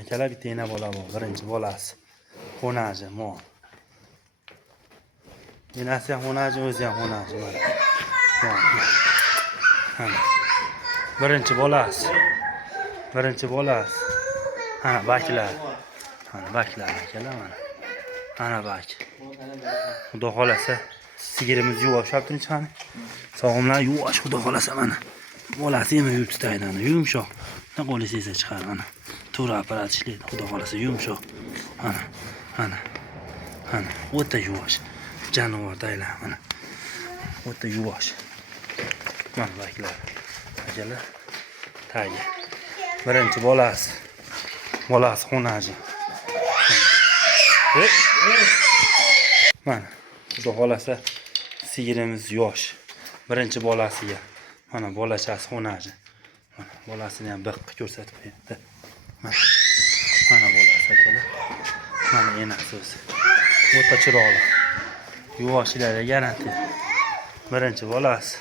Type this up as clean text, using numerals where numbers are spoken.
Akalar bitta yana bola bor. Birinchi bolasi. Xonaji, mol. Enasi ham xonaji, o'zi ham xonaji. Mana. Birinchi bolasi. Ana baklar. Mana baklar akalar mana. Ana bak. Xudo xolasa sigirimiz yuvoshab turibdi. Sog'imlar yuvosh, xudo xolasa mana. Bolasi ham yuribdi taydani, yumshoq. Qo'li seza chiqar mana. To'ra apparat ishlaydi, xudo xolasa yumshoq. Mana. O'ta yuvosh. Jonivor taylar mana. O'ta yuvosh. Mana baklar. Akalar. Tagi. Birinchi bolasi. Bolasi xonaji. Mana. Xudo xolasa sigirimiz yosh. Birinchi bolasiga. Mana bolachasi xonaji. Mana bolasini ham biq ko'rsatib qo'yapti. Mana bolasi akalar. Mana enasi o'zi. O'ta chiroyli. Yuvoshlari garantiya. Birinchi bolasi.